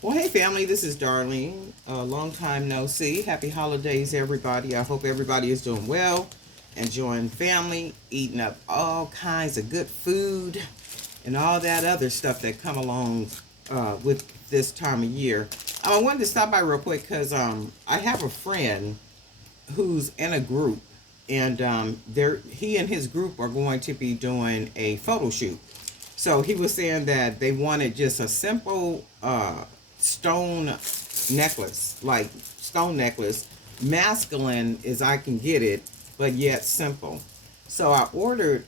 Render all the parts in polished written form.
Well, hey family, this is Darlene. Long time no see. Happy holidays, everybody. I hope everybody is doing well, enjoying family, eating up all kinds of good food, and all that other stuff that come along with this time of year. I wanted to stop by real quick because I have a friend who's in a group, and he and his group are going to be doing a photo shoot. So he was saying that they wanted just a simple stone necklace, like stone necklace, masculine as I can get it, but yet simple. So I ordered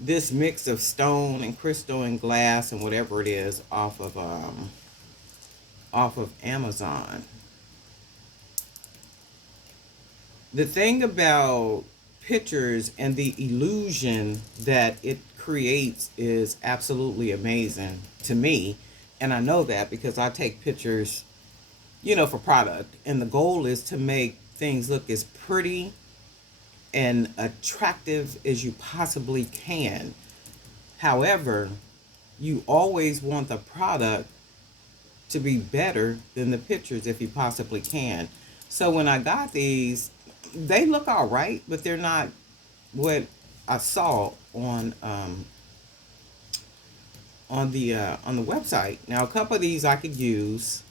this mix of stone and crystal and glass and whatever it is off of Amazon. The thing about pictures and the illusion that it creates is absolutely amazing to me. And I know that because I take pictures, for product. And the goal is to make things look as pretty and attractive as you possibly can. However, you always want the product to be better than the pictures if you possibly can. So when I got these, they look all right, but they're not what I saw on the website. Now, a couple of these I could use,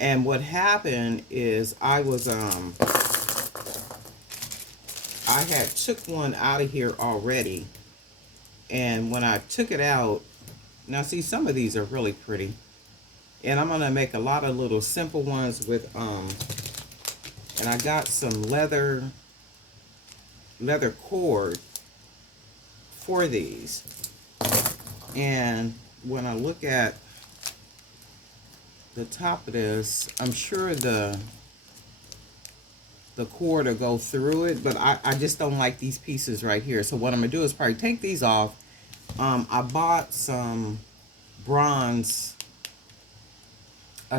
and what happened is I had took one out of here already, and when I took it out, now see some of these are really pretty, and I'm gonna make a lot of little simple ones with and I got some leather cord for these. And when I look at the top of this, I'm sure the cord will go through it, but I just don't like these pieces right here. So what I'm gonna do is probably take these off. I bought some bronze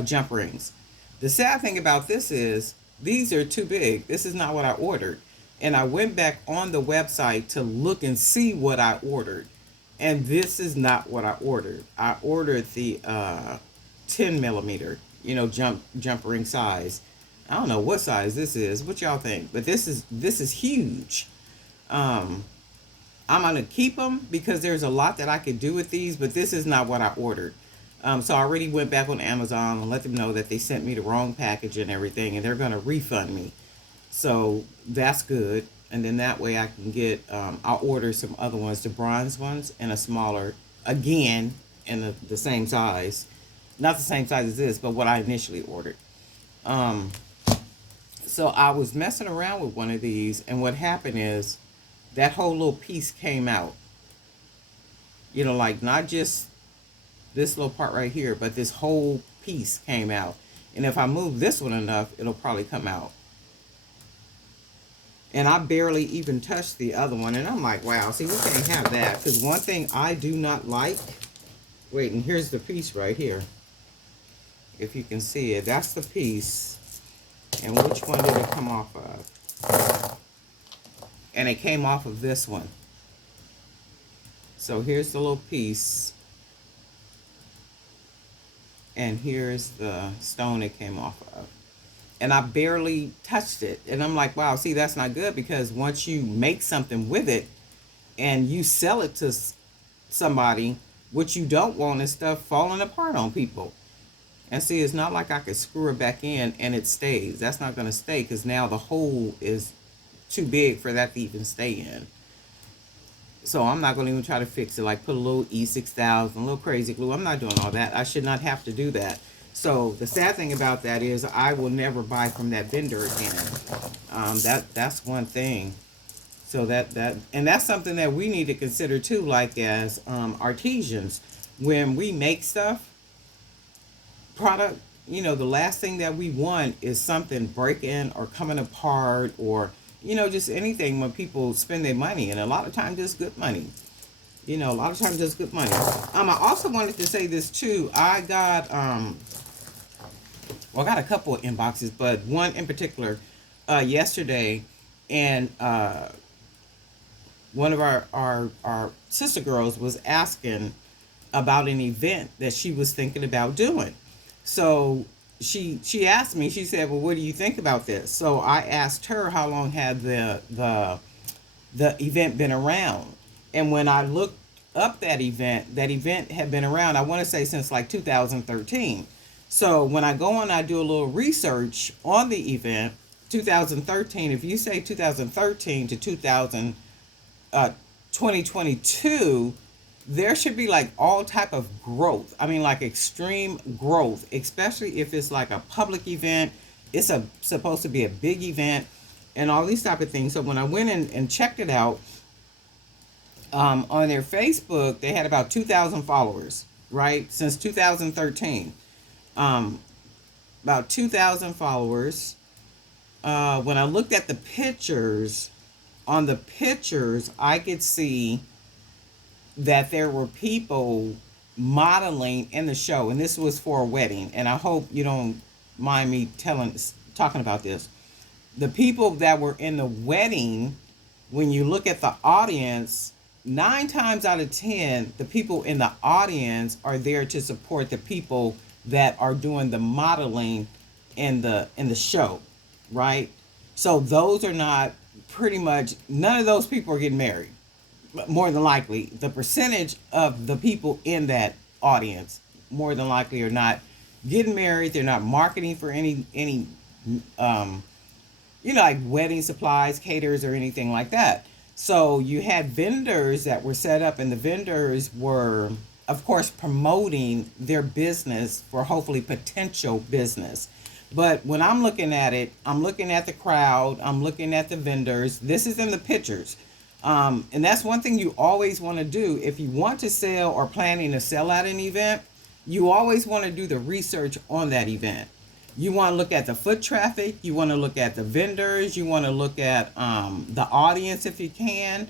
jump rings. The sad thing about this is these are too big. This is not what I ordered. And I went back on the website to look and see what I ordered. And this is not what I ordered. I ordered the 10 millimeter, jump ring size. I don't know what size this is. What y'all think? But this is huge. Um, I'm gonna keep them because there's a lot that I could do with these, but this is not what I ordered. So I already went back on Amazon and let them know that they sent me the wrong package and everything, and they're gonna refund me. So that's good. And then that way I can get, I'll order some other ones, the bronze ones, and a smaller, again, in the same size. Not the same size as this, but what I initially ordered. Um, so I was messing around with one of these, and what happened is that whole little piece came out. Like not just this little part right here, but this whole piece came out. And if I move this one enough, it'll probably come out. And I barely even touched the other one. And I'm like, wow, see, we can't have that. Because one thing I do not like, wait, and here's the piece right here. If you can see it, that's the piece. And which one did it come off of? And it came off of this one. So here's the little piece. And here's the stone it came off of. And I barely touched it. And I'm like, wow, see, that's not good, because once you make something with it and you sell it to somebody, what you don't want is stuff falling apart on people. And see, it's not like I could screw it back in and it stays. That's not going to stay, because now the hole is too big for that to even stay in. So I'm not going to even try to fix it, like put a little E6000, a little crazy glue. I'm not doing all that. I should not have to do that. So the sad thing about that is I will never buy from that vendor again. That's one thing. So and that's something that we need to consider too, like as artisans, when we make stuff, product, the last thing that we want is something breaking or coming apart, or just anything when people spend their money, and a lot of times just good money. A lot of times just good money. I also wanted to say this too. I got well, I got a couple of inboxes, but one in particular yesterday, and one of our sister girls was asking about an event that she was thinking about doing. So she asked me, she said, well, what do you think about this? So I asked her how long had the event been around. And when I looked up that event had been around, I want to say since like 2013. So when I go on, I do a little research on the event. 2013, if you say 2013 to 2022, there should be like all type of growth. I mean, like extreme growth, especially if it's like a public event. It's supposed to be a big event and all these type of things. So when I went in and checked it out, on their Facebook, they had about 2,000 followers, right? Since 2013. Um, about 2,000 followers. When I looked at the pictures, on the pictures, I could see that there were people modeling in the show, and this was for a wedding. And I hope you don't mind me talking about this. The people that were in the wedding, when you look at the audience, 9 times out of 10, the people in the audience are there to support the people that are doing the modeling in the show, right? So those are not, pretty much none of those people are getting married. More than likely, the percentage of the people in that audience, more than likely, are not getting married. They're not marketing for any um, like wedding supplies, caterers, or anything like that. So you had vendors that were set up, and the vendors were, of course, promoting their business for hopefully potential business. But when I'm looking at it, I'm looking at the crowd, I'm looking at the vendors. This is in the pictures. And that's one thing you always want to do if you want to sell or planning to sell at an event. You always want to do the research on that event. You want to look at the foot traffic. You want to look at the vendors. You want to look at the audience if you can.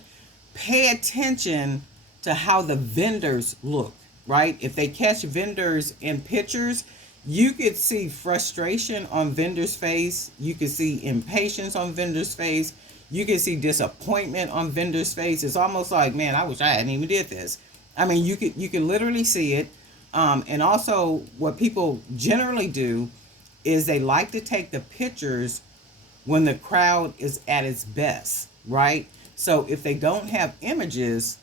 Pay attention to how the vendors look, right? If they catch vendors in pictures, you could see frustration on vendors' face. You could see impatience on vendors' face. You can see disappointment on vendors' face. It's almost like, man, I wish I hadn't even did this. I mean, you could literally see it. And also, what people generally do is they like to take the pictures when the crowd is at its best, right? So if they don't have images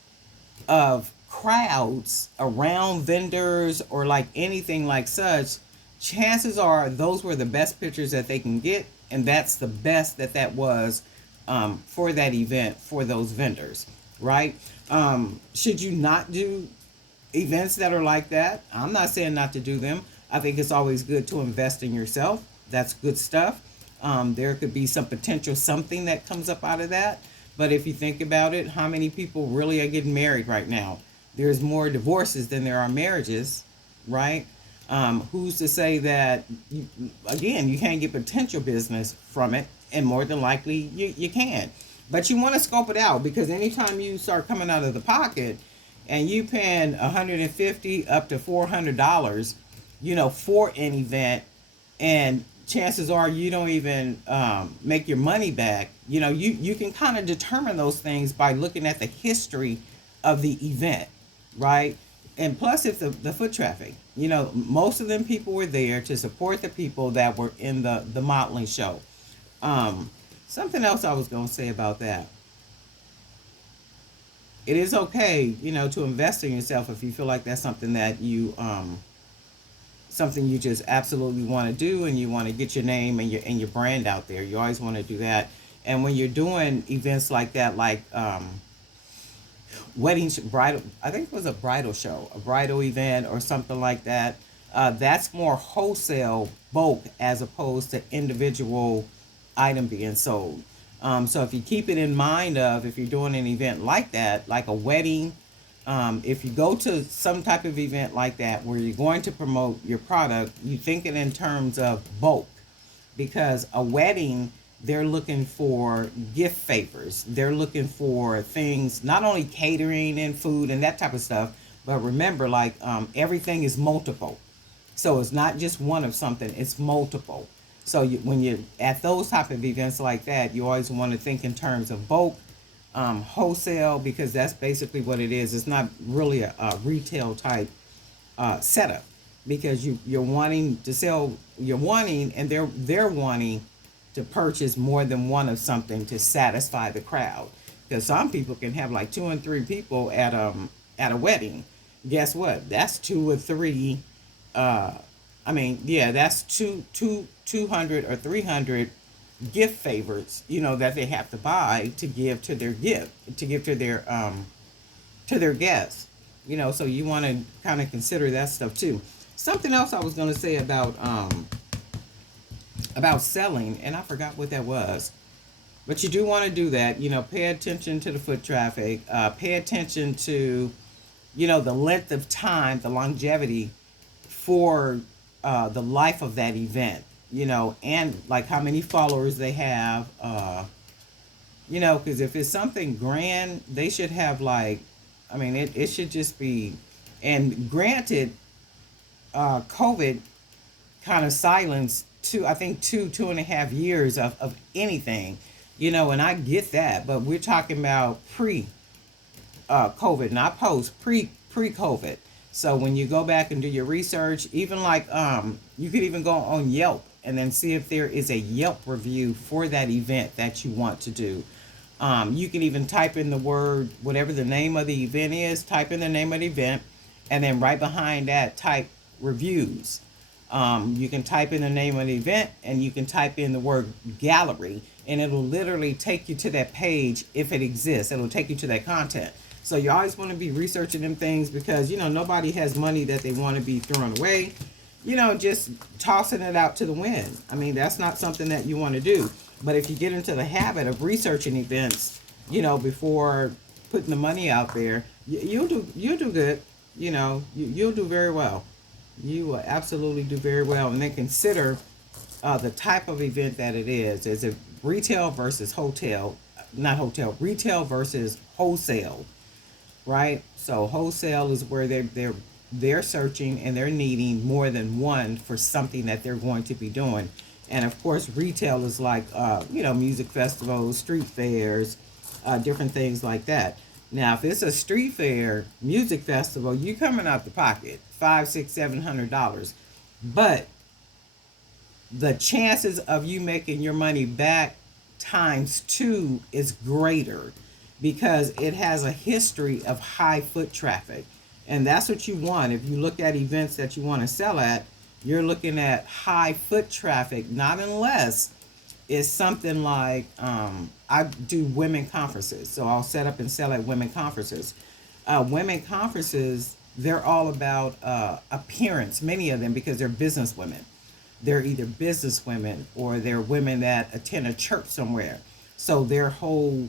of crowds around vendors or like anything like such, chances are those were the best pictures that they can get, and that's the best that was for that event for those vendors, right? Should you not do events that are like that? I'm not saying not to do them. I think it's always good to invest in yourself. That's good stuff. There could be some potential something that comes up out of that. But if you think about it, how many people really are getting married right now? There's more divorces than there are marriages, right? Who's to say that, again, you can't get potential business from it? And more than likely, you can. But you want to scope it out, because anytime you start coming out of the pocket and you paying $150 up to $400, for an event, and chances are you don't even make your money back. You can kind of determine those things by looking at the history of the event, right? And plus, if the foot traffic, most of them people were there to support the people that were in the modeling show. Something else I was going to say about that. It is okay, to invest in yourself if you feel like that's something that something you just absolutely want to do, and you want to get your name and your brand out there. You always want to do that. And when you're doing events like that, like weddings, bridal, I think it was a bridal show, a bridal event or something like that. That's more wholesale, bulk, as opposed to individual item being sold. So if you keep it in mind of, if you're doing an event like that, like a wedding, if you go to some type of event like that where you're going to promote your product, you think it in terms of bulk, because a wedding, they're looking for gift favors. They're looking for things, not only catering and food and that type of stuff, but remember, like everything is multiple. So it's not just one of something, it's multiple. So when you're at those type of events like that, you always want to think in terms of bulk, wholesale, because that's basically what it is. It's not really a retail type setup, because you're wanting to sell, you're wanting, and they're wanting to purchase more than one of something to satisfy the crowd. Because some people can have like two and three people at a wedding. Guess what? That's two or three. Uh, I mean, yeah, that's 200 or 300 gift favors, that they have to buy to give to their gift, to give to their guests. So you want to kind of consider that stuff too. Something else I was going to say about selling, and I forgot what that was. But you do want to do that. Pay attention to the foot traffic. Pay attention to, the length of time, the longevity for the life of that event. And like how many followers they have. Because if it's something grand, they should have like, I mean, it should just be, and granted, COVID kind of silenced I think 2.5 years of anything, and I get that, but we're talking about COVID, not post, pre-COVID. So when you go back and do your research, even like you could even go on Yelp and then see if there is a Yelp review for that event that you want to do. You can even type in the word, whatever the name of the event is, type in the name of the event, and then right behind that, type reviews. You can type in the name of the event, and you can type in the word gallery, and it'll literally take you to that page if it exists. It'll take you to that content. So you always want to be researching them things, because, nobody has money that they want to be thrown away, just tossing it out to the wind. I mean, that's not something that you want to do. But if you get into the habit of researching events, before putting the money out there, you'll do good. You'll do very well. You will absolutely do very well. And then consider the type of event that it is. Is it retail versus hotel? Not hotel, retail versus wholesale, right? So wholesale is where they're searching and they're needing more than one for something that they're going to be doing. And of course, retail is like, music festivals, street fairs, different things like that. Now, if it's a street fair, music festival, you coming out the pocket, $500, $600, $700. But the chances of you making your money back times two is greater, because it has a history of high foot traffic. And that's what you want. If you look at events that you want to sell at, you're looking at high foot traffic, not unless it's something like, I do women conferences. So I'll set up and sell at women conferences. Women conferences, they're all about appearance, many of them, because they're business women. They're either business women or they're women that attend a church somewhere. So their whole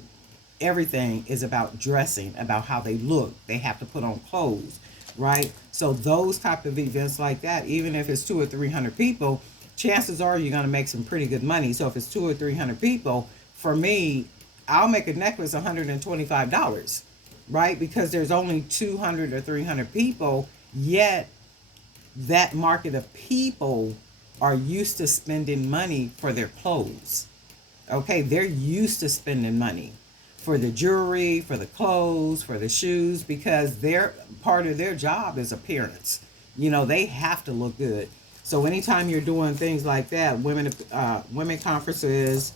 everything is about dressing, about how they look. They have to put on clothes, right? So those type of events like that, even if it's 200 or 300 people, chances are you're going to make some pretty good money. So if it's 200 or 300 people, for me, I'll make a necklace $125, right? Because there's only 200 or 300 people, yet that market of people are used to spending money for their clothes. Okay, they're used to spending money for the jewelry, for the clothes, for the shoes, because their part of their job is appearance. They have to look good. So anytime you're doing things like that, women conferences,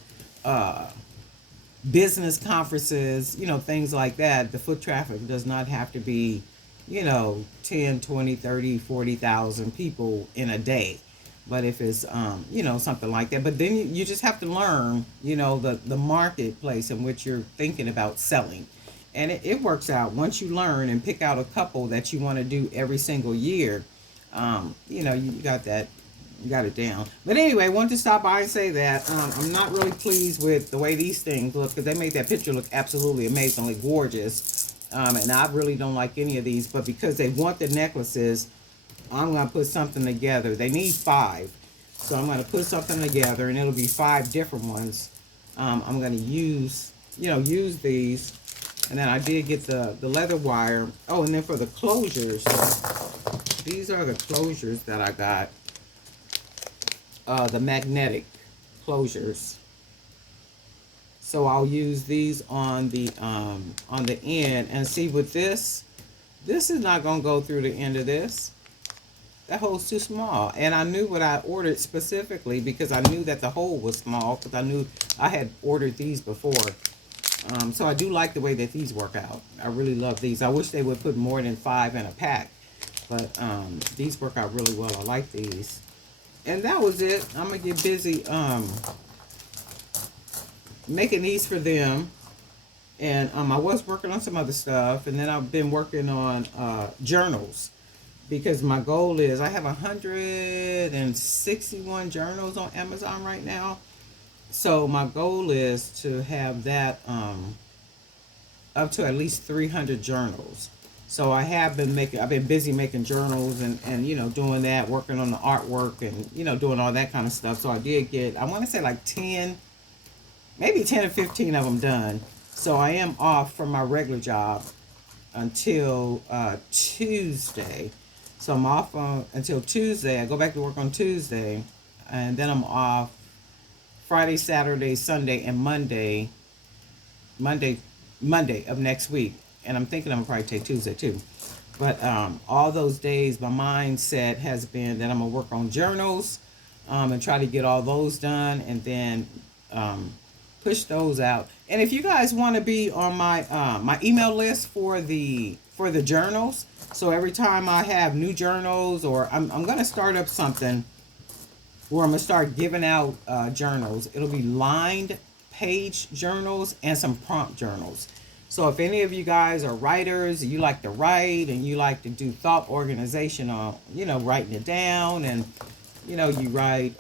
business conferences, things like that, the foot traffic does not have to be, 10, 20, 30, 40,000 people in a day. But if it's, something like that, but then you just have to learn, the marketplace in which you're thinking about selling. And it works out once you learn and pick out a couple that you want to do every single year. You got that, you got it down. But anyway, I wanted to stop by and say that I'm not really pleased with the way these things look, because they made that picture look absolutely amazingly gorgeous. And I really don't like any of these, but because they want the necklaces, I'm going to put something together. They need 5. So I'm going to put something together, and it'll be 5 different ones. I'm going to use these. And then I did get the leather wire. Oh, and then for the closures, these are the closures that I got. The magnetic closures. So I'll use these on the end. And see, with this is not going to go through the end of this. That hole's too small. And I knew what I ordered specifically because I knew that the hole was small, because I knew I had ordered these before. So I do like the way that these work out. I really love these. I wish they would put more than 5 in a pack. But these work out really well. I like these. And that was it. I'm going to get busy making these for them. And I was working on some other stuff. And then I've been working on journals. Because my goal is, I have 161 journals on Amazon right now. So my goal is to have that up to at least 300 journals. So I've been busy making journals and you know, doing that, working on the artwork and, you know, doing all that kind of stuff. So I did get, I want to say like 10, maybe 10 or 15 of them done. So I am off from my regular job until Tuesday. So I'm off until Tuesday. I go back to work on Tuesday, and then I'm off Friday, Saturday, Sunday, and Monday of next week. And I'm thinking I'm gonna probably take Tuesday too. But all those days, my mindset has been that I'm gonna work on journals and try to get all those done, and then push those out. And if you guys want to be on my my email list for the journals, so every time I have new journals, or I'm gonna start up something where I'm gonna start giving out journals. It'll be lined page journals and some prompt journals. So if any of you guys are writers, you like to write and you like to do thought organization on, you know, writing it down, and you know, you write